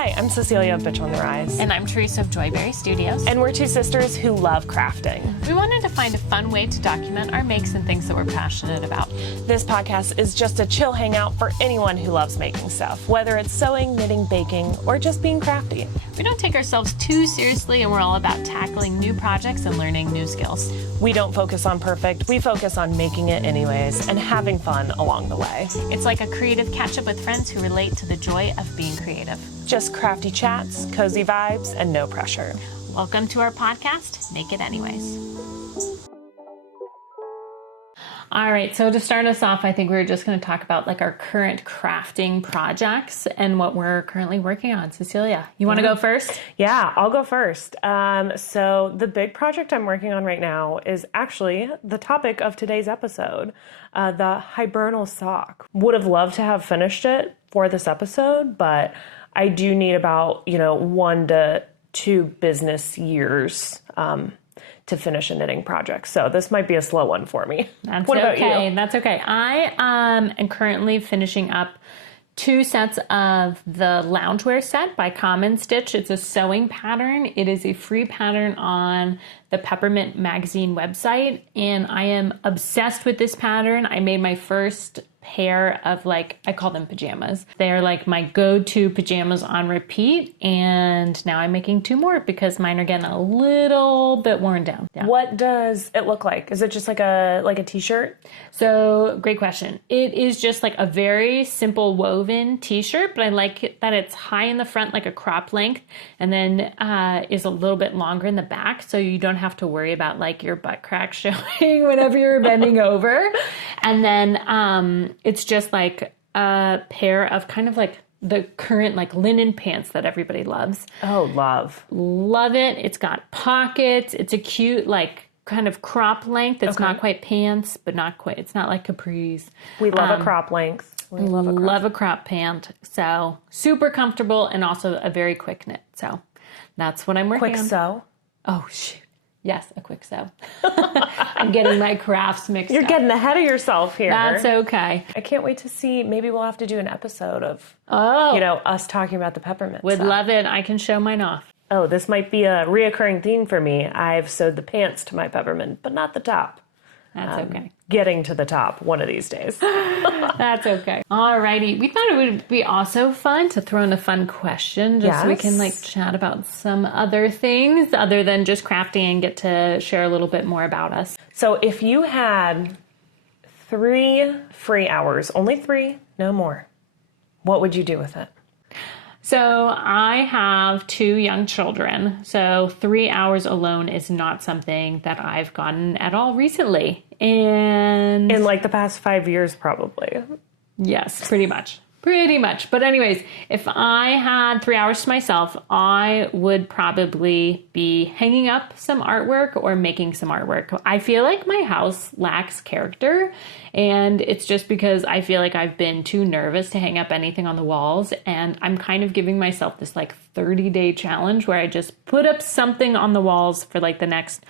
Hi, I'm Cecilia of Bitch on the Rise. And I'm Teresa of Joyberry Studios. And we're two sisters who love crafting. We wanted to find a fun way to document our makes and things that we're passionate about. This podcast is just a chill hangout for anyone who loves making stuff, whether it's sewing, knitting, baking, or just being crafty. We don't take ourselves too seriously, and we're all about tackling new projects and learning new skills. We don't focus on perfect, we focus on making it anyways and having fun along the way. It's like a creative catch-up with friends who relate to the joy of being creative. Just crafty chats, cozy vibes, and no pressure. Welcome to our podcast, Make It Anyways. All right, so to start us off, I think we're just going to talk about like our current crafting projects and what we're currently working on. Cecilia, you want to go first? Yeah, I'll go first. So the big project I'm working on right now is actually the topic of today's episode, the Hibernal Sock. Would have loved to have finished it for this episode, but I do need about, 1 to 2 business years to finish a knitting project. So this might be a slow one for me. That's what about okay. you? That's okay. I am currently finishing up 2 sets of the loungewear set by Common Stitch. It's a sewing pattern. It is a free pattern on the Peppermint Magazine website, and I am obsessed with this pattern. I made my first pair of I call them pajamas. They're like my go-to pajamas on repeat, and now I'm making 2 more because mine are getting a little bit worn down. Yeah. What does it look like? Is it just like a t-shirt? So great question. It is just like a very simple woven t-shirt, but I like it that it's high in the front, like a crop length, and then is a little bit longer in the back, so you don't have to worry about like your butt crack showing whenever you're bending over. And then it's just like a pair of kind of like the current like linen pants that everybody loves. Oh, love. Love it. It's got pockets. It's a cute like kind of crop length. It's not quite pants, but not quite. It's not like capris. We love a crop length. We love a crop pant. So super comfortable and also a very quick knit. So that's what I'm working on. Quick sew? Oh, shoot. Yes, a quick sew. I'm getting my crafts mixed up. You're getting ahead of yourself here. That's okay. I can't wait to see. Maybe we'll have to do an episode of, us talking about the peppermint. Would love it. I can show mine off. Oh, this might be a reoccurring theme for me. I've sewed the pants to my peppermint, but not the top. That's okay. Getting to the top one of these days. That's okay. Alrighty. We thought it would be also fun to throw in a fun question just so we can chat about some other things other than just crafting and get to share a little bit more about us. So if you had 3 free hours, only 3, no more, what would you do with it? So I have 2 young children, so 3 hours alone is not something that I've gotten at all recently. And in like the past 5 years, probably. Yes, pretty much. Pretty much. But anyways, if I had 3 hours to myself, I would probably be hanging up some artwork or making some artwork. I feel like my house lacks character, and it's just because I feel like I've been too nervous to hang up anything on the walls, and I'm kind of giving myself this like 30-day challenge where I just put up something on the walls for like the next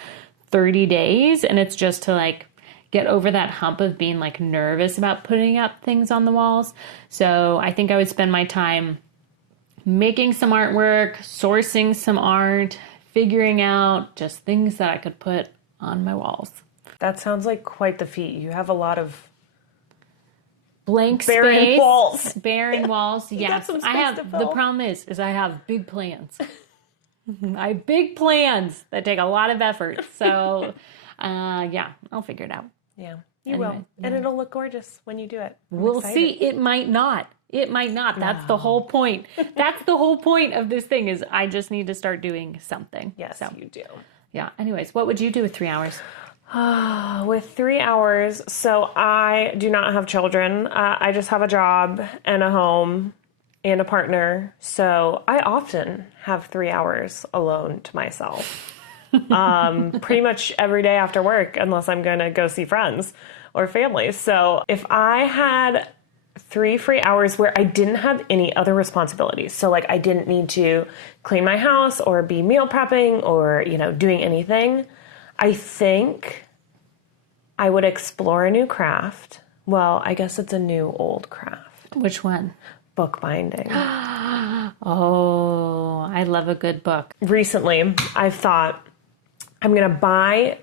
30 days, and it's just to like get over that hump of being like nervous about putting up things on the walls. So I think I would spend my time making some artwork, sourcing some art, figuring out just things that I could put on my walls. That sounds like quite the feat. You have a lot of blank barren space, walls. Barren walls. Yes, I have. The problem is I have big plans. I have big plans that take a lot of effort. So, I'll figure it out. Yeah, you will. Yeah. And it'll look gorgeous when you do it. We'll see. It might not. It might not. No. That's the whole point. That's the whole point of this thing is I just need to start doing something. Yes, you do. Yeah. Anyways, what would you do with 3 hours? With 3 hours, so I do not have children. I just have a job and a home and a partner. So I often have 3 hours alone to myself. Pretty much every day after work, unless I'm going to go see friends or family. So if I had 3 free hours where I didn't have any other responsibilities, so like I didn't need to clean my house or be meal prepping or, doing anything, I think I would explore a new craft. Well, I guess it's a new old craft. Which one? Bookbinding. Oh, I love a good book. Recently, I've thought I'm going to buy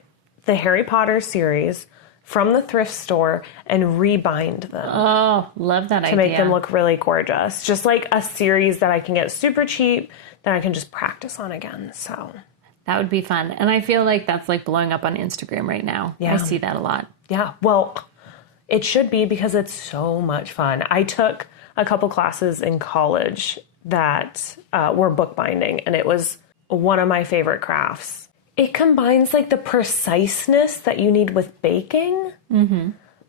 the Harry Potter series from the thrift store and rebind them. Oh, love that idea. To make them look really gorgeous. Just like a series that I can get super cheap that I can just practice on again. So that would be fun. And I feel like that's like blowing up on Instagram right now. Yeah. I see that a lot. Yeah. Well, it should be because it's so much fun. I took a couple classes in college that were bookbinding, and it was one of my favorite crafts. It combines like the preciseness that you need with baking,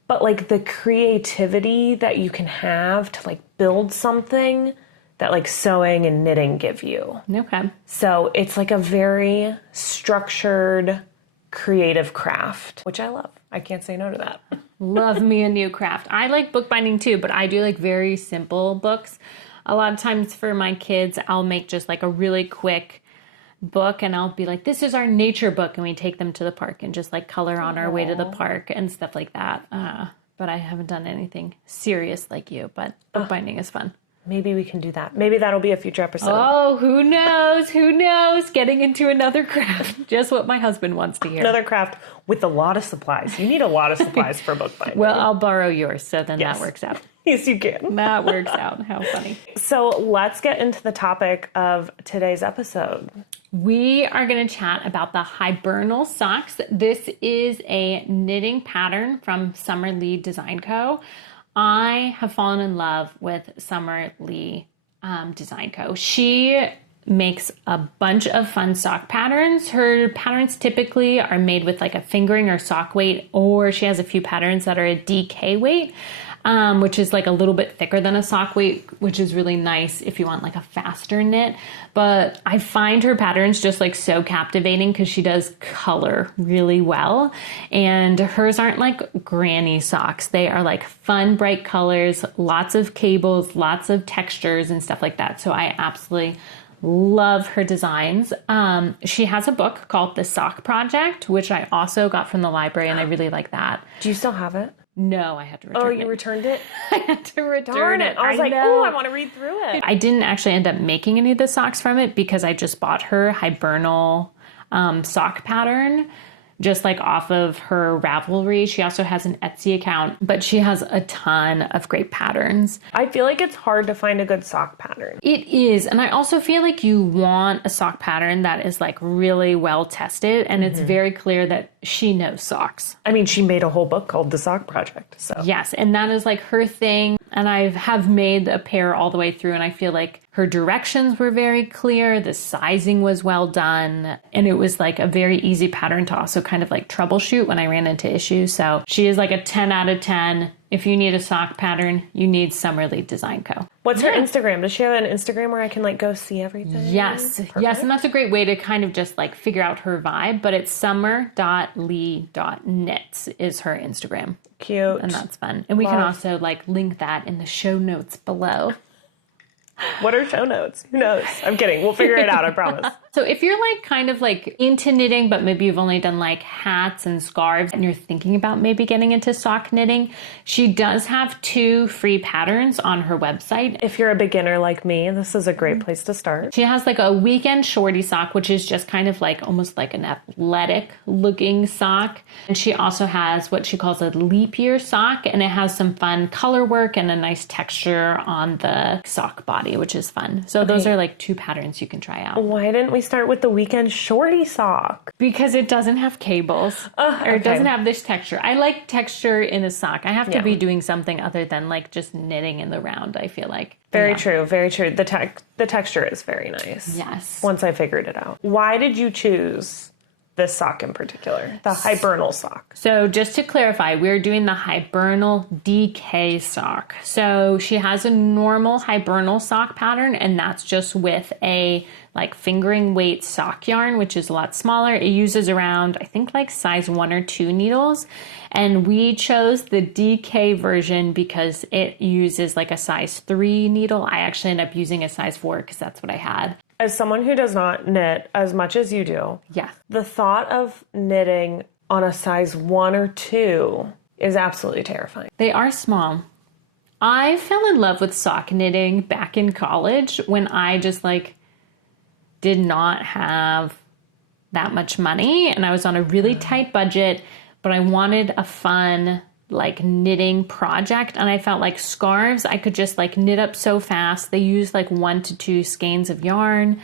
but like the creativity that you can have to like build something that like sewing and knitting give you. Okay. So it's like a very structured, creative craft, which I love. I can't say no to that. Love me a new craft. I like bookbinding too, but I do like very simple books. A lot of times for my kids, I'll make just like a really quick book and I'll be like, this is our nature book, and we take them to the park and just like color on our way to the park and stuff like that. But I haven't done anything serious like you, but bookbinding is fun. Maybe we can do that. Maybe that'll be a future episode. Oh, who knows? Who knows? Getting into another craft. Just what my husband wants to hear. Another craft with a lot of supplies. You need a lot of supplies for bookbinding. Well, I'll borrow yours, so then that works out. Yes, you can. That works out. How funny. So let's get into the topic of today's episode. We are going to chat about the Hibernal Socks. This is a knitting pattern from Summer Lee Deign Co. I have fallen in love with Summer Lee Deign Co. She makes a bunch of fun sock patterns. Her patterns typically are made with like a fingering or sock weight, or she has a few patterns that are a DK weight, which is like a little bit thicker than a sock weight, which is really nice if you want like a faster knit. But I find her patterns just like so captivating because she does color really well. And hers aren't like granny socks. They are like fun, bright colors, lots of cables, lots of textures and stuff like that. So I absolutely love her designs. She has a book called The Sock Project, which I also got from the library, and I really like that. Do you still have it? No, I had to return it. Oh, you returned it? I had to return Darn it. I was like, oh, I want to read through it. I didn't actually end up making any of the socks from it because I just bought her Hibernal sock pattern, just like off of her Ravelry. She also has an Etsy account, but she has a ton of great patterns. I feel like it's hard to find a good sock pattern. It is. And I also feel like you want a sock pattern that is like really well tested, and it's very clear that she knows socks. I mean, she made a whole book called The Sock Project. So yes, and that is like her thing. And I have made a pair all the way through, and I feel like her directions were very clear. The sizing was well done. And it was like a very easy pattern to also kind of like troubleshoot when I ran into issues. So she is like a 10 out of 10. If you need a sock pattern, you need Summer Lee Deign Co. What's her Instagram? Does she have an Instagram where I can like go see everything? Yes. Perfect. Yes. And that's a great way to kind of just like figure out her vibe. But it's summer.lee.knits is her Instagram. Cute. And that's fun. And we can also like link that in the show notes below. What are show notes? Who knows? I'm kidding. We'll figure it out, I promise. So if you're like kind of like into knitting, but maybe you've only done like hats and scarves and you're thinking about maybe getting into sock knitting, she does have 2 free patterns on her website. If you're a beginner like me, this is a great place to start. She has like a weekend shorty sock, which is just kind of like almost like an athletic looking sock. And she also has what she calls a leap year sock, and it has some fun color work and a nice texture on the sock body, which is fun. So those are like 2 patterns you can try out. Why didn't we start with the weekend shorty sock? Because it doesn't have cables or it doesn't have this texture. I like texture in a sock. I have to be doing something other than like just knitting in the round, I feel like. Very true. Very true. The texture is very nice. Yes. Once I figured it out. Why did you choose this sock in particular? The Hibernal sock. So just to clarify, we're doing the Hibernal DK sock. So she has a normal Hibernal sock pattern, and that's just with a like fingering weight sock yarn, which is a lot smaller. It uses around, I think like size 1 or 2 needles. And we chose the DK version because it uses like a size 3 needle. I actually ended up using a size 4 because that's what I had. As someone who does not knit as much as you do, the thought of knitting on a size 1 or 2 is absolutely terrifying. They are small. I fell in love with sock knitting back in college when I just like did not have that much money and I was on a really tight budget, but I wanted a fun like knitting project, and I felt like scarves I could just like knit up so fast. They used like 1 to 2 skeins of yarn,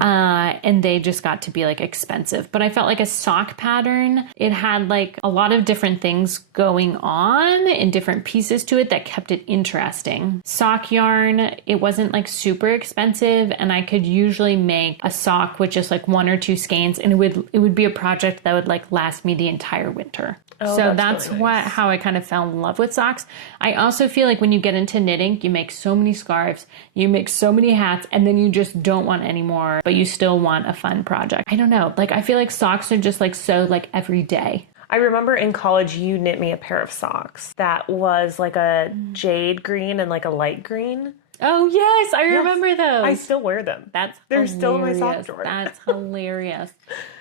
and they just got to be like expensive. But I felt like a sock pattern, it had like a lot of different things going on and different pieces to it that kept it interesting. Sock yarn, it wasn't like super expensive, and I could usually make a sock with just like 1 or 2 skeins, and it would be a project that would like last me the entire winter. Oh, so that's really nice. how I kind of fell in love with socks. I also feel like when you get into knitting, you make so many scarves, you make so many hats, and then you just don't want any more, but you still want a fun project. I don't know. Like, I feel like socks are just like so like every day. I remember in college you knit me a pair of socks that was like a jade green and like a light green. Oh, yes. I remember those. I still wear them. They're still in my sock drawer. That's hilarious.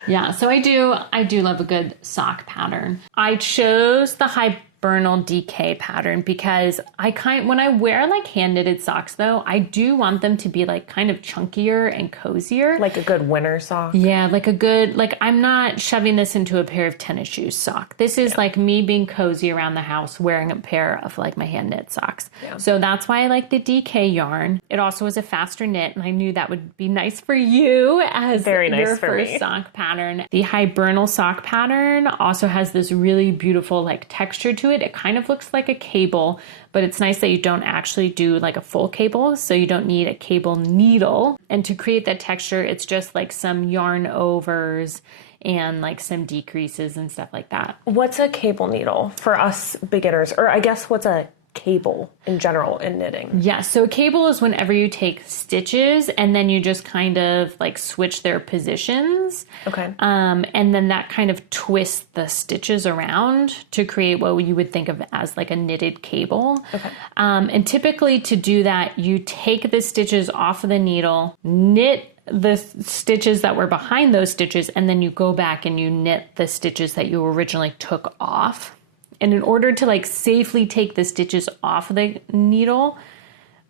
Yeah. So I do love a good sock pattern. I chose the Hibernal DK pattern because when I wear like hand knitted socks though, I do want them to be like kind of chunkier and cozier. Like a good winter sock. Yeah, like a good, like I'm not shoving this into a pair of tennis shoes sock. This is like me being cozy around the house wearing a pair of like my hand knit socks. Yeah. So that's why I like the DK yarn. It also is a faster knit, and I knew that would be nice for you as very nice your for first me. sock pattern. The Hibernal sock pattern also has this really beautiful like texture to it. It kind of looks like a cable, but it's nice that you don't actually do like a full cable, so you don't need a cable needle. And to create that texture, it's just like some yarn overs and like some decreases and stuff like that. What's a cable needle for us beginners? Or I guess what's a cable in general in knitting? Yeah, so a cable is whenever you take stitches and then you just kind of like switch their positions. Okay. And then that kind of twists the stitches around to create what you would think of as like a knitted cable. Okay. And typically to do that, you take the stitches off of the needle, knit the stitches that were behind those stitches, and then you go back and you knit the stitches that you originally took off. And in order to like safely take the stitches off of the needle,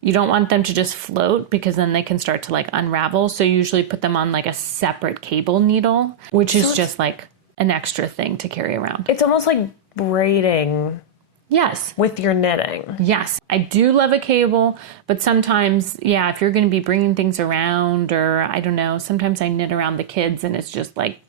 you don't want them to just float because then they can start to like unravel. So you usually put them on like a separate cable needle, which is just like an extra thing to carry around. It's almost like braiding. Yes. With your knitting. Yes. I do love a cable, but sometimes, yeah, if you're going to be bringing things around, or I don't know, sometimes I knit around the kids and it's just like,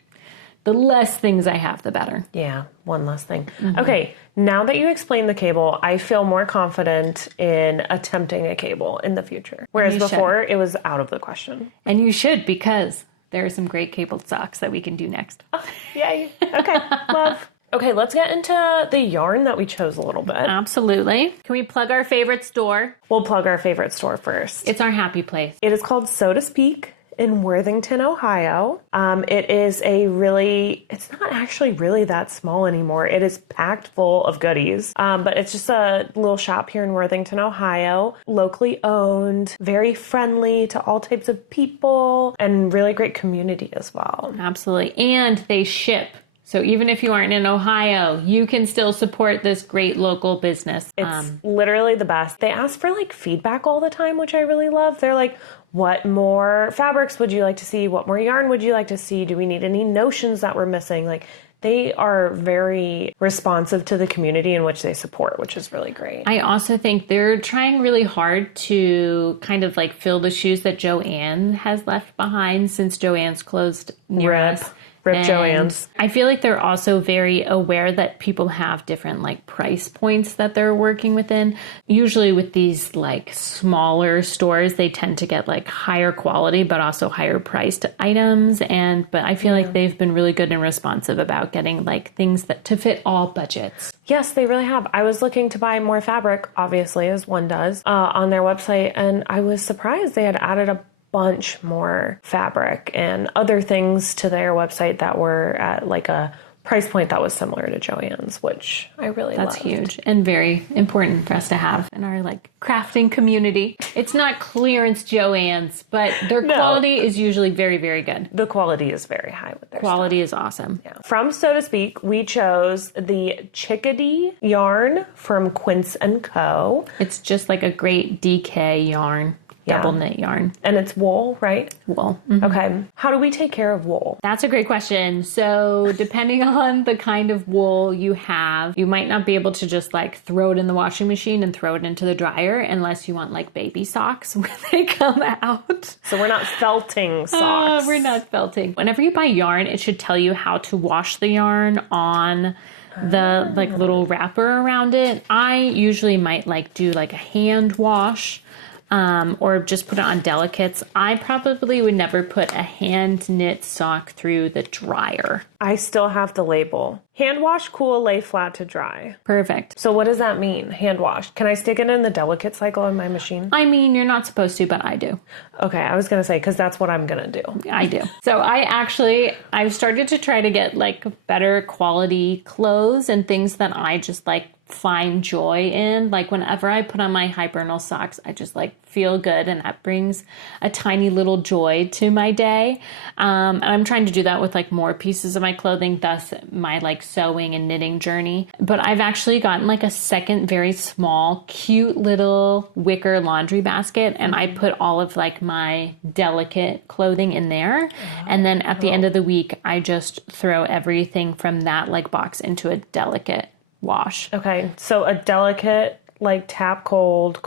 the less things I have, the better. Yeah, one less thing. Mm-hmm. Okay, now that you explained the cable, I feel more confident in attempting a cable in the future. Whereas before, it was out of the question. And you should, because there are some great cabled socks that we can do next. Oh, yay. Okay, love. Okay, let's get into the yarn that we chose a little bit. Absolutely. Can we plug our favorite store? We'll plug our favorite store first. It's our happy place. It is called So to Speak in Worthington, Ohio. It is it's not actually really that small anymore. It is packed full of goodies. But it's just a little shop here in Worthington, Ohio, locally owned, very friendly to all types of people, and really great community as well. Absolutely. And they ship. So even if you aren't in Ohio, you can still support this great local business. It's literally the best. They ask for like feedback all the time, which I really love. They're like, what more fabrics would you like to see? What more yarn would you like to see? Do we need any notions that we're missing? Like, they are very responsive to the community in which they support, which is really great. I also think they're trying really hard to kind of like fill the shoes that Joanne has left behind since Joanne's closed near us. Rip Joanne's. I feel like they're also very aware that people have different like price points that they're working within. Usually with these like smaller stores, they tend to get like higher quality, but also higher priced items. But I feel like they've been really good and responsive about getting like things that to fit all budgets. Yes, they really have. I was looking to buy more fabric, obviously, as one does, on their website. And I was surprised they had added a bunch more fabric and other things to their website that were at like a price point that was similar to Joann's, which I really loved. That's huge and very important for us to have in our like crafting community. It's not clearance Joann's, but their quality is usually very, very good. The quality is very high with their quality stuff. Is awesome. Yeah. From So to Speak, we chose the Chickadee yarn from Quince & Co. It's just like a great DK yarn. double knit yarn. And it's wool, right? Wool. Okay. How do we take care of wool? That's a great question. So depending on the kind of wool you have, you might not be able to just like throw it in the washing machine and throw it into the dryer unless you want like baby socks where they come out. So we're not felting socks. We're not felting. Whenever you buy yarn, it should tell you how to wash the yarn on the like little wrapper around it. I usually might like do like a hand wash. Or just put it on delicates. I probably would never put a hand knit sock through the dryer. I still have the label. Hand wash, cool, lay flat to dry. Perfect. So what does that mean, hand wash? Can I stick it in the delicate cycle in my machine? I mean, you're not supposed to, but I do. Okay, I was going to say, because that's what I'm going to do. I do. So I've started to try to get like better quality clothes and things that I just like find joy in. Like whenever I put on my Hibernal socks, I just like feel good, and that brings a tiny little joy to my day. And I'm trying to do that with like more pieces of my clothing, thus my like sewing and knitting journey. But I've actually gotten like a second very small, cute little wicker laundry basket, and I put all of like my delicate clothing in there. And then at the end of the week, I just throw everything from that like box into a delicate wash. Okay, so a delicate, like tap cold,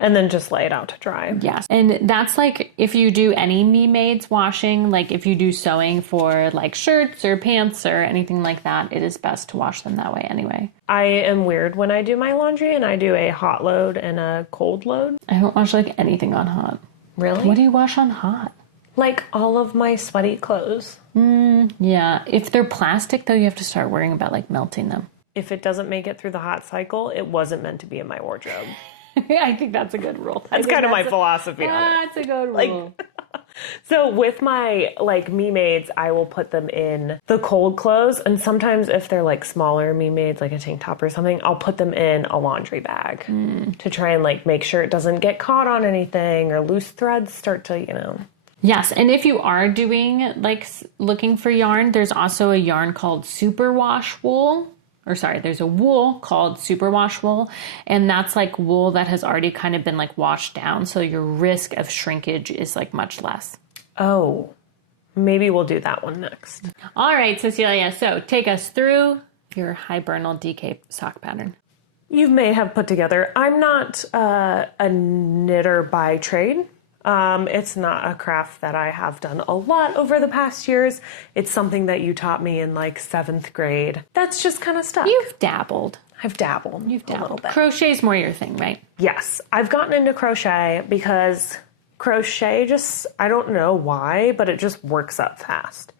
and then just lay it out to dry. Yes. And that's like if you do any me-mades washing, like if you do sewing for like shirts or pants or anything like that, it is best to wash them that way anyway. I am weird when I do my laundry, and I do a hot load and a cold load. I don't wash like anything on hot. Really? What do you wash on hot? Like all of my sweaty clothes. Yeah. If they're plastic though, you have to start worrying about like melting them. If it doesn't make it through the hot cycle, it wasn't meant to be in my wardrobe. I think that's a good rule. That's kind of my philosophy on it. That's a good rule. So with my like me-mades, I will put them in the cold clothes. And sometimes if they're like smaller me-mades, like a tank top or something, I'll put them in a laundry bag to try and like make sure it doesn't get caught on anything or loose threads start to, you know. Yes, and if you are doing like looking for yarn, there's also a yarn called superwash wool. There's a wool called superwash wool, and that's like wool that has already kind of been like washed down, so your risk of shrinkage is like much less. Oh, maybe we'll do that one next. All right, Cecilia, so take us through your Hibernal DK sock pattern. You may have put together, I'm not a knitter by trade. It's not a craft that I have done a lot over the past years. It's something that you taught me in like 7th grade. That's just kind of stuck. You've dabbled. I've dabbled. You've dabbled. A little bit. Crochet's more your thing, right? Yes. I've gotten into crochet because crochet just, I don't know why, but it just works up fast.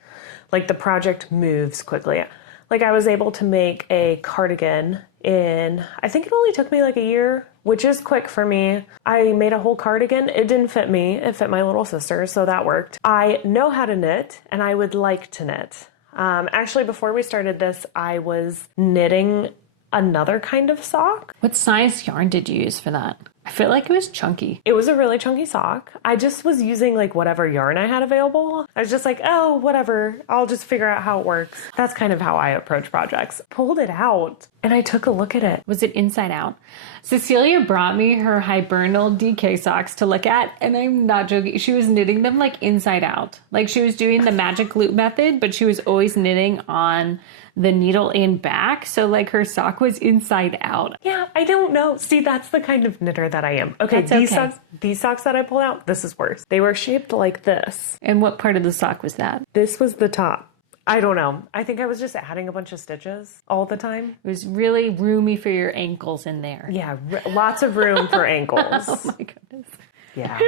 Like the project moves quickly. Like I was able to make a cardigan in, I think it only took me like a year, which is quick for me. I made a whole cardigan. It didn't fit me. It fit my little sister, so that worked. I know how to knit, and I would like to knit. Actually, before we started this, I was knitting another kind of sock. What size yarn did you use for that? I feel like it was chunky. It was a really chunky sock. I just was using like whatever yarn I had available. I was just like, oh, whatever. I'll just figure out how it works. That's kind of how I approach projects. Pulled it out and I took a look at it. Was it inside out? Cecilia brought me her Hibernal DK socks to look at, and I'm not joking. She was knitting them like inside out. Like she was doing the magic loop method, but she was always knitting on the needle and back. So like her sock was inside out. Yeah, I don't know. See, that's the kind of knitter that I am. Okay, these socks that I pulled out, this is worse. They were shaped like this. And what part of the sock was that? This was the top. I don't know. I think I was just adding a bunch of stitches all the time. It was really roomy for your ankles in there. Yeah, lots of room for ankles. Oh my goodness. Yeah.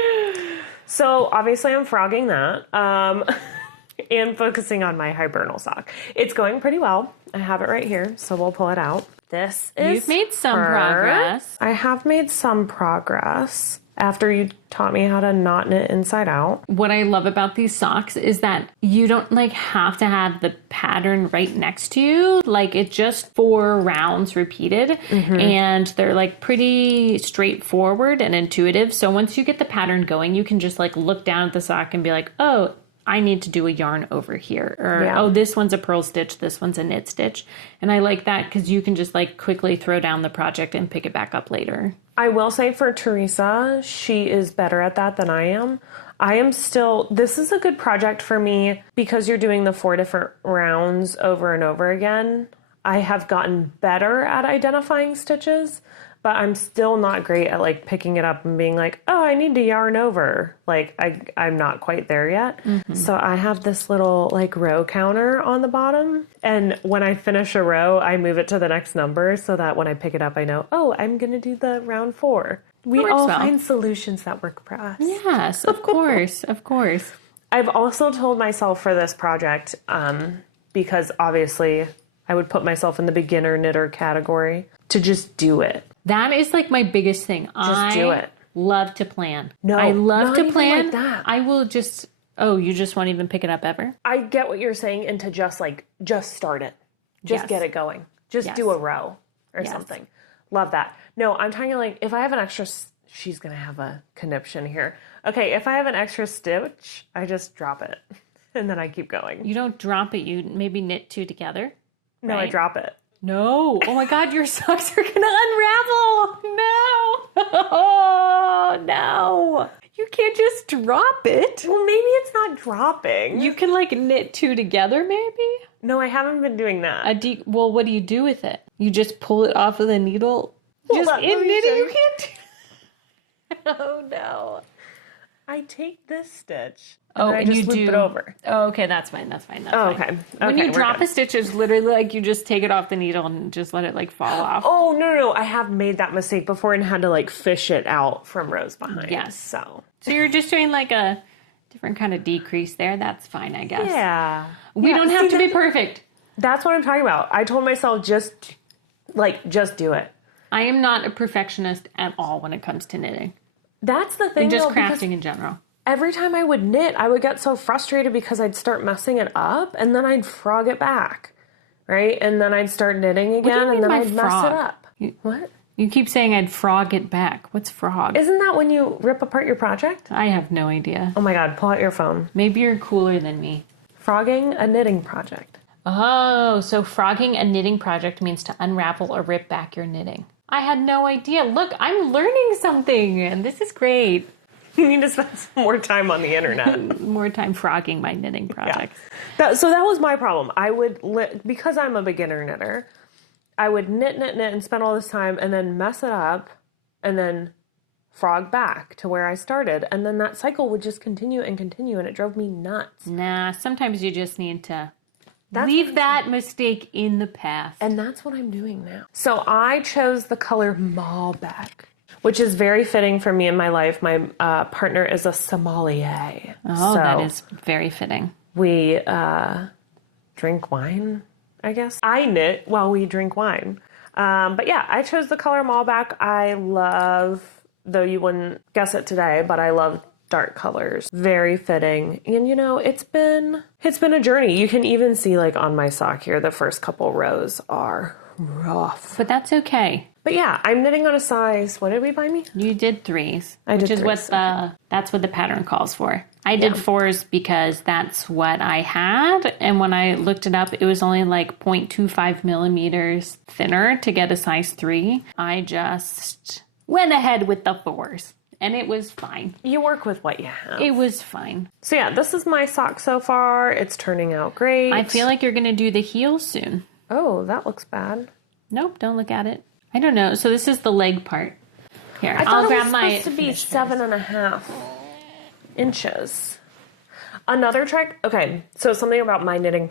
So obviously I'm frogging that. And focusing on my Hibernal sock. It's going pretty well. I have it right here, so we'll pull it out. This is You've made some progress. I have made some progress after you taught me how to knot knit inside out. What I love about these socks is that you don't like have to have the pattern right next to you. Like it's just 4 rounds repeated, and they're like pretty straightforward and intuitive. So once you get the pattern going, you can just like look down at the sock and be like, oh, I need to do a yarn over here. Or, Yeah. oh, this one's a purl stitch, this one's a knit stitch. And I like that because you can just like quickly throw down the project and pick it back up later. I will say for Teresa, she is better at that than I am. This is a good project for me because you're doing the 4 different rounds over and over again. I have gotten better at identifying stitches, but I'm still not great at like picking it up and being like, oh, I need to yarn over. Like I'm not quite there yet. Mm-hmm. So I have this little like row counter on the bottom. And when I finish a row, I move it to the next number so that when I pick it up, I know, oh, I'm going to do the round 4. We all find solutions that work for us. Yes, of course, of course. I've also told myself for this project, because obviously I would put myself in the beginner knitter category, to just do it. That is like my biggest thing. Just do it. Love to plan. No, I love not to even plan. like that. I will just, oh, you just won't even pick it up ever? I get what you're saying, and to just start it. Just get it going. Just do a row or something. Love that. No, I'm talking like if I have an extra, she's going to have a conniption here. Okay, if I have an extra stitch, I just drop it and then I keep going. You don't drop it. You maybe knit 2 together. No, right? I drop it. No. Oh my God, your socks are going to unravel. No. Oh, no. You can't just drop it. Well, maybe it's not dropping. You can like knit 2 together maybe? No, I haven't been doing that. Well, what do you do with it? You just pull it off of the needle? Just in knitting, you can't do. Oh no. I take this stitch and I just loop it over. Oh, okay, that's fine. That's fine. Okay. When you drop a stitch, it's literally like you just take it off the needle and just let it like fall off. Oh, no. I have made that mistake before and had to like fish it out from rows behind. Yes. So you're just doing like a different kind of decrease there. That's fine, I guess. Yeah. We don't have to be perfect. That's what I'm talking about. I told myself just do it. I am not a perfectionist at all when it comes to knitting. That's the thing, and just crafting in general. Every time I would knit, I would get so frustrated because I'd start messing it up and then I'd frog it back, right? And then I'd start knitting again and then I'd mess it up. What? You keep saying I'd frog it back. What's frog? Isn't that when you rip apart your project? I have no idea. Oh my God, pull out your phone. Maybe you're cooler than me. Frogging a knitting project. Oh, so frogging a knitting project means to unravel or rip back your knitting. I had no idea. Look, I'm learning something, and this is great. You need to spend some more time on the internet. More time frogging my knitting projects. Yeah. So that was my problem. I would, because I'm a beginner knitter, I would knit, and spend all this time, and then mess it up, and then frog back to where I started. And then that cycle would just continue, and it drove me nuts. Nah, sometimes you just need to leave that mistake in the past. And that's what I'm doing now. So I chose the color Malbec, which is very fitting for me in my life. My partner is a sommelier. Oh, so that is very fitting. We drink wine, I guess. I knit while we drink wine. But yeah, I chose the color Malbec. I love, though you wouldn't guess it today, but I love dark colors. Very fitting. And you know, it's been a journey. You can even see like on my sock here, the first couple rows are rough. But that's okay. But yeah, I'm knitting on a size, what did we buy me? You did 3s. Which is what that's what the pattern calls for. I did 4s because that's what I had. And when I looked it up, it was only like 0.25 millimeters thinner to get a size 3. I just went ahead with the 4s. And it was fine. You work with what you have. It was fine. So yeah, this is my sock so far. It's turning out great. I feel like you're going to do the heel soon. Oh, that looks bad. Nope, don't look at it. I don't know. So this is the leg part. Here, I'll grab my. It's supposed to be 7.5 inches. Another trick. Okay, so something about my knitting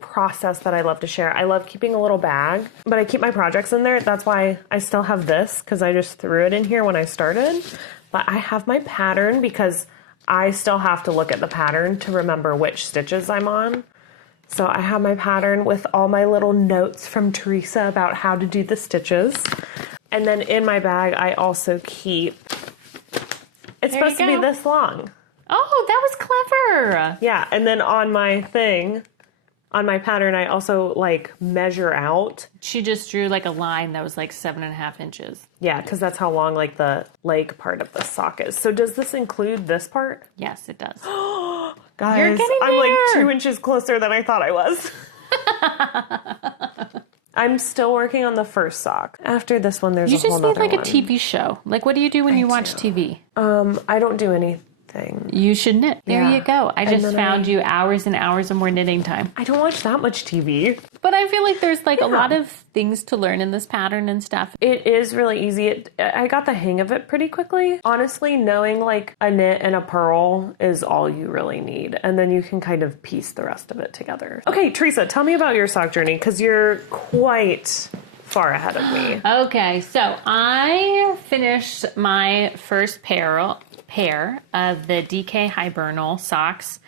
process that I love to share. I love keeping a little bag, but I keep my projects in there. That's why I still have this, because I just threw it in here when I started. But I have my pattern because I still have to look at the pattern to remember which stitches I'm on. So I have my pattern with all my little notes from Teresa about how to do the stitches. And then in my bag, I also keep, it's supposed to be this long. Oh, that was clever. Yeah, and then on my thing, on my pattern, I also like measure out. She just drew like a line that was like 7.5 inches. Yeah, because that's how long like the leg part of the sock is. So does this include this part? Yes, it does. Guys, You're getting I'm like there. 2 inches closer than I thought I was. I'm still working on the first sock. After this one, there's You a whole just need nother like one. a TV show. Like, what do you do when you watch TV? I don't do anything. You should knit. There Yeah. you go. I And just then found you hours and hours of more knitting time. I don't watch that much TV. But I feel like there's like a lot of things to learn in this pattern and stuff. It is really easy. I got the hang of it pretty quickly. Honestly, knowing like a knit and a purl is all you really need. And then you can kind of piece the rest of it together. Okay, Teresa, tell me about your sock journey because you're quite far ahead of me. Okay, so I finished my first pair of the DK Hibernal socks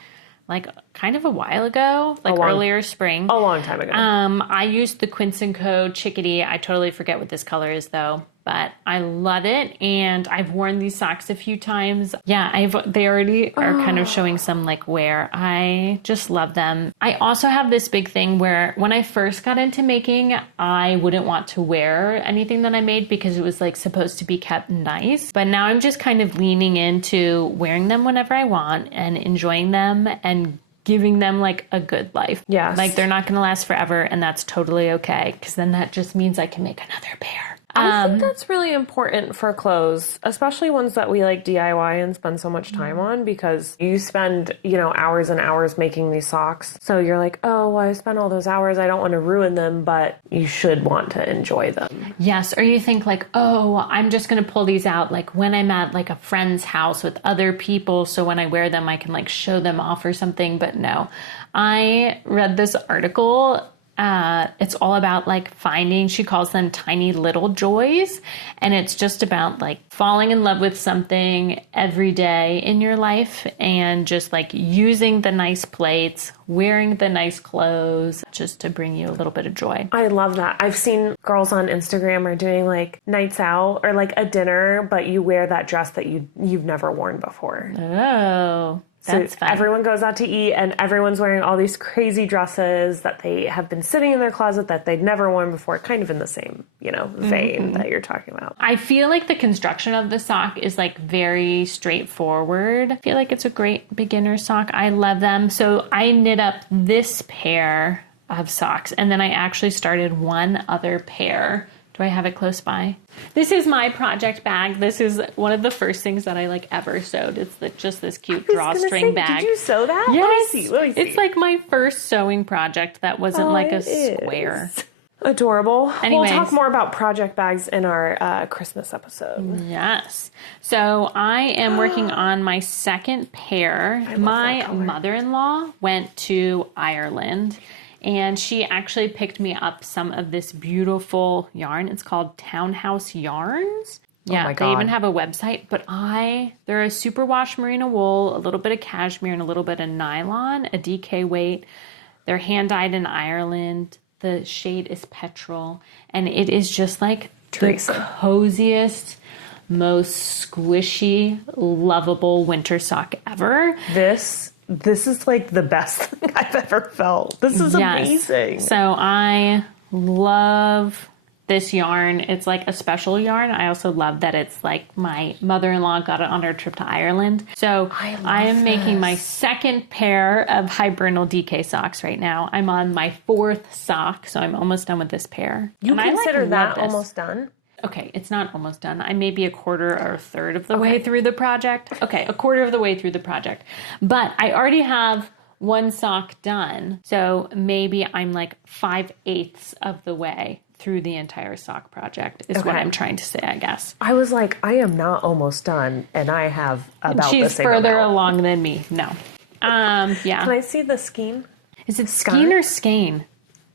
like kind of a while ago, like earlier spring. A long time ago. I used the Quince & Co. Chickadee. I totally forget what this color is though, but I love it. And I've worn these socks a few times. Yeah, they already are kind of showing some like wear. I just love them. I also have this big thing where when I first got into making, I wouldn't want to wear anything that I made because it was like supposed to be kept nice. But now I'm just kind of leaning into wearing them whenever I want and enjoying them and giving them like a good life. Yes. Like they're not going to last forever and that's totally okay because then that just means I can make another pair. I think that's really important for clothes, especially ones that we like DIY and spend so much time on because you spend, hours and hours making these socks. So you're like, oh, well, I spent all those hours. I don't want to ruin them, but you should want to enjoy them. Yes. Or you think like, oh, I'm just going to pull these out like when I'm at like a friend's house with other people. So when I wear them, I can like show them off or something. But no, I read this article. It's all about like finding, she calls them tiny little joys. And it's just about like falling in love with something every day in your life and just like using the nice plates, wearing the nice clothes just to bring you a little bit of joy. I love that. I've seen girls on Instagram are doing like nights out or like a dinner, but you wear that dress that you've never worn before. Oh, that's fun. Everyone goes out to eat and everyone's wearing all these crazy dresses that they have been sitting in their closet that they'd never worn before, kind of in the same, vein that you're talking about. I feel like the construction of the sock is like very straightforward. I feel like it's a great beginner sock. I love them. So I knit up this pair of socks and then I actually started one other pair. Do I have it close by? This is my project bag. This is one of the first things that I like ever sewed. It's just this cute drawstring bag. Did you sew that? Yes. Let me see. It's like my first sewing project that wasn't like a square. Adorable. Anyways. We'll talk more about project bags in our Christmas episode. Yes. So I am working on my second pair. My mother-in-law went to Ireland. And she actually picked me up some of this beautiful yarn. It's called Townhouse Yarns. Yeah, my God. They even have a website. But they're a superwash merino wool, a little bit of cashmere, and a little bit of nylon, a DK weight. They're hand-dyed in Ireland. The shade is petrol. And it is just like Teresa. the coziest, most squishy, lovable winter sock ever. This is like the best thing I've ever felt. This is amazing. So I love this yarn. It's like a special yarn. I also love that it's like my mother-in-law got it on her trip to Ireland. So I am making my second pair of Hibernal DK socks right now. I'm on my fourth sock, so I'm almost done with this pair. You consider that almost done? Okay, it's not almost done. I may be a quarter or a third of the way through the project. Okay, a quarter of the way through the project. But I already have one sock done. So maybe I'm like 5/8 of the way through the entire sock project is what I'm trying to say, I guess. I was like, I am not almost done, and I have about the same She's further amount. along than me. No. Yeah. Can I see the skein? Is it skein or skein?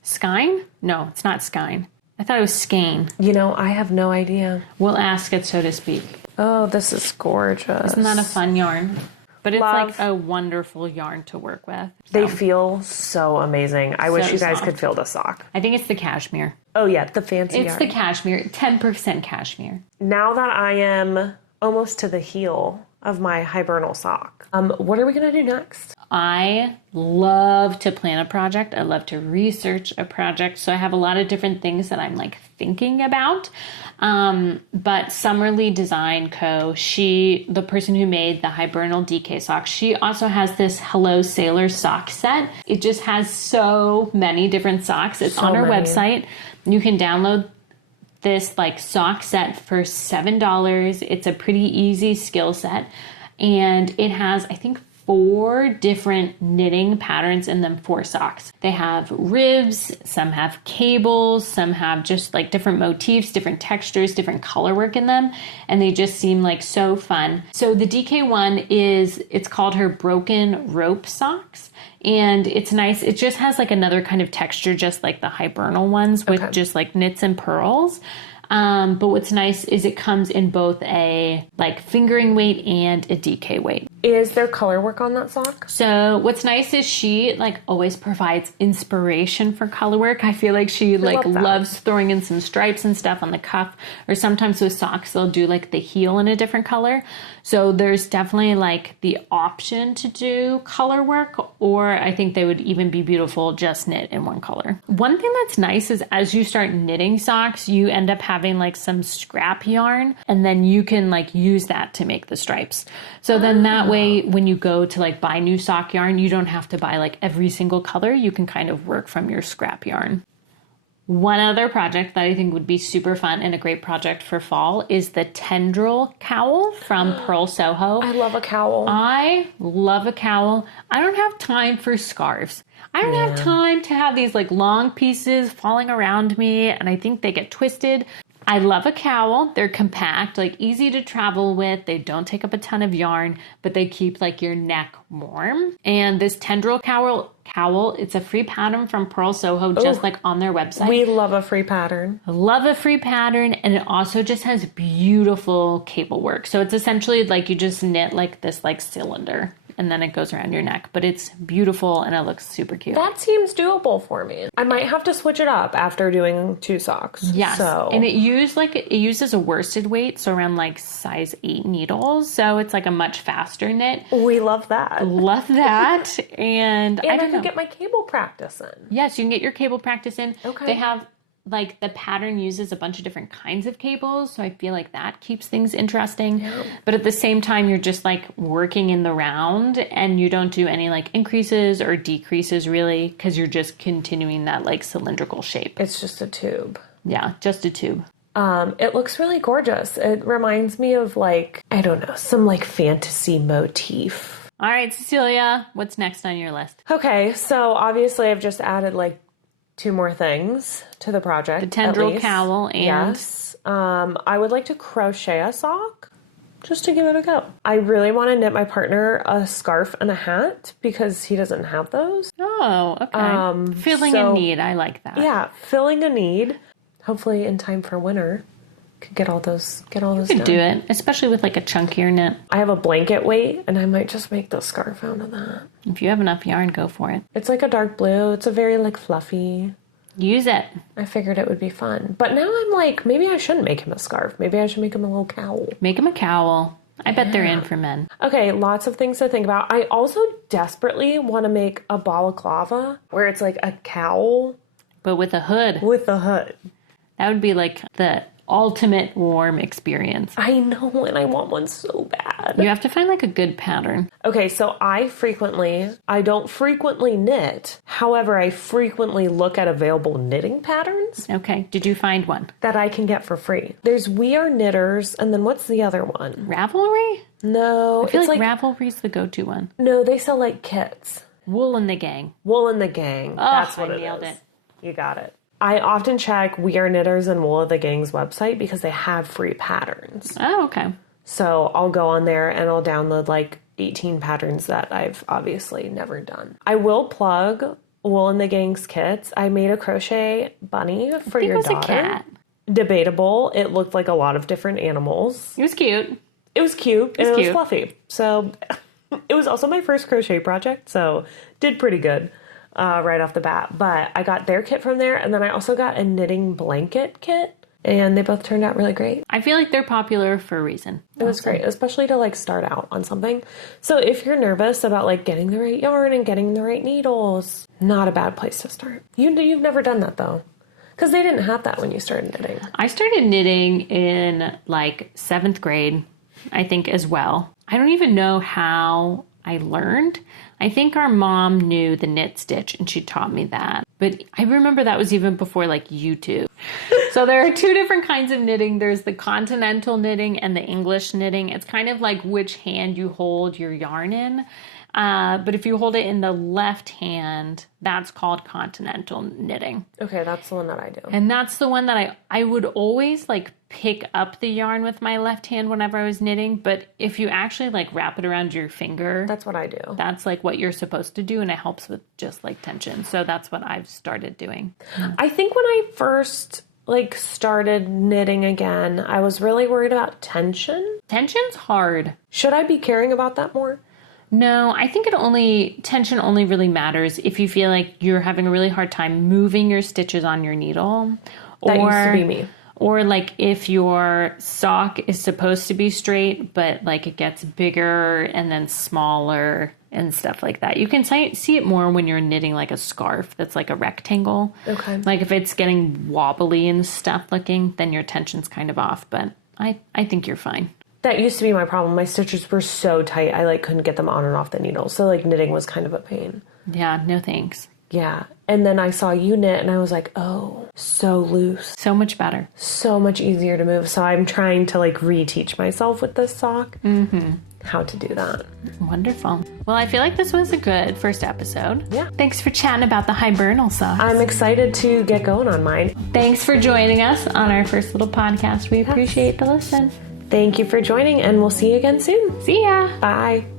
Skein? No, it's not skein. I thought it was skein. I have no idea. We'll ask it, so to speak. Oh, this is gorgeous. Isn't that a fun yarn? But it's Love. like a wonderful yarn to work with. They feel so amazing. I wish you guys soft. could feel the sock. I think it's the cashmere. Oh, yeah, the fancy It's yarn. the cashmere, 10% cashmere. Now that I am almost to the heel of my Hibernal Sock. What are we going to do next? I love to plan a project. I love to research a project. So I have a lot of different things that I'm like thinking about. But Summer Lee Deign Co, the person who made the Hibernal DK Socks, she also has this Hello Sailor sock set. It just has so many different socks. It's on her website. You can download this like sock set for $7. It's a pretty easy skill set. And it has, I think, 4 different knitting patterns in them for socks. They have ribs, some have cables, some have just like different motifs, different textures, different color work in them. And they just seem like so fun. So the DK one it's called her Broken Rope Socks. And it's nice. It just has like another kind of texture, just like the Hibernal ones with just like knits and pearls. But what's nice is it comes in both a like fingering weight and a DK weight. Is there color work on that sock? So what's nice is she like always provides inspiration for color work. I feel like she like loves throwing in some stripes and stuff on the cuff, or sometimes with socks they'll do like the heel in a different color. So there's definitely like the option to do color work, or I think they would even be beautiful just knit in one color. One thing that's nice is as you start knitting socks, you end up having like some scrap yarn, and then you can like use that to make the stripes. So then that way when you go to like buy new sock yarn, you don't have to buy like every single color. You can kind of work from your scrap yarn. One other project that I think would be super fun and a great project for fall is the tendril cowl from Pearl Soho. I love a cowl. I love a cowl. I don't have time for scarves. I don't have time to have these like long pieces falling around me, and I think they get twisted. I love a cowl. They're compact, like easy to travel with. They don't take up a ton of yarn, but they keep like your neck warm. And this tendril cowl, it's a free pattern from Pearl Soho, just like on their website. We love a free pattern. I love a free pattern, and it also just has beautiful cable work. So it's essentially like you just knit like this like cylinder, and then it goes around your neck, but it's beautiful and it looks super cute. That seems doable for me. I might have to switch it up after doing 2 socks. Yes. So. And it uses a worsted weight, so around like size 8 needles. So it's like a much faster knit. We love that. Love that. And I can get my cable practice in. Yes, you can get your cable practice in. Okay. They have like the pattern uses a bunch of different kinds of cables, so I feel like that keeps things interesting. Yeah. But at the same time, you're just like working in the round, and you don't do any like increases or decreases really, because you're just continuing that like cylindrical shape. It's just a tube. Yeah, just a tube. It looks really gorgeous. It reminds me of like, I don't know, some like fantasy motif. All right, Cecilia, what's next on your list? Okay, so obviously I've just added like 2 more things to the project. The tendril cowl and... Yes. I would like to crochet a sock just to give it a go. I really want to knit my partner a scarf and a hat because he doesn't have those. Oh, okay. Filling a need. I like that. Yeah, filling a need. Hopefully in time for winter. Could get all those done. You could do it, especially with like a chunkier knit. I have a blanket weight, and I might just make the scarf out of that. If you have enough yarn, go for it. It's like a dark blue. It's a very like fluffy. Use it. I figured it would be fun. But now I'm like, maybe I shouldn't make him a scarf. Maybe I should make him a little cowl. Make him a cowl. I bet they're in for men. Okay, lots of things to think about. I also desperately want to make a balaclava where it's like a cowl. But with a hood. With a hood. That would be like the ultimate warm experience. I know, and I want one so bad. You have to find like a good pattern. Okay, so I don't frequently knit. However, I frequently look at available knitting patterns. Okay, did you find one? That I can get for free. There's We Are Knitters, and then what's the other one? Ravelry? No. I feel like Ravelry's the go-to one. No, they sell like kits. Wool and the Gang. Wool and the Gang. Oh, That's what I nailed it. You got it. I often check We Are Knitters and Wool of the Gang's website because they have free patterns. Oh, okay. So I'll go on there and I'll download like 18 patterns that I've obviously never done. I will plug Wool and the Gang's kits. I made a crochet bunny for your daughter. It was a cat. Debatable. It looked like a lot of different animals. It was cute. It was cute. And it was fluffy. So it was also my first crochet project, so did pretty good. Right off the bat. But I got their kit from there, and then I also got a knitting blanket kit. and they both turned out really great. I feel like they're popular for a reason. It was great, especially to like start out on something. So if you're nervous about like getting the right yarn and getting the right needles, not a bad place to start. You've never done that though, because they didn't have that when you started knitting. I started knitting in like 7th grade, I think, as well. I don't even know how I learned. I think our mom knew the knit stitch and she taught me that. But I remember that was even before like YouTube. So there are 2 different kinds of knitting. There's the continental knitting and the English knitting. It's kind of like which hand you hold your yarn in. But if you hold it in the left hand, that's called continental knitting. Okay, that's the one that I do. And that's the one that I would always like pick up the yarn with my left hand whenever I was knitting. But if you actually like wrap it around your finger, That's what I do. that's like what you're supposed to do. And it helps with just like tension. So that's what I've started doing. I think when I first like started knitting again, I was really worried about tension. Tension's hard. Should I be caring about that more? No, I think tension only really matters if you feel like you're having a really hard time moving your stitches on your needle. That used to be me. Or like if your sock is supposed to be straight, but like it gets bigger and then smaller and stuff like that. You can see it more when you're knitting like a scarf that's like a rectangle. Okay. Like if it's getting wobbly and stuff looking, then your tension's kind of off. But I think you're fine. That used to be my problem. My stitches were so tight, I like couldn't get them on and off the needle. So like knitting was kind of a pain. Yeah, no thanks. Yeah. And then I saw you knit and I was like, oh, so loose. So much better. So much easier to move. So I'm trying to like reteach myself with this sock how to do that. Wonderful. Well, I feel like this was a good first episode. Yeah. Thanks for chatting about the Hibernal Sock. I'm excited to get going on mine. Thanks for joining us on our first little podcast. We appreciate the listen. Thank you for joining and we'll see you again soon. See ya. Bye.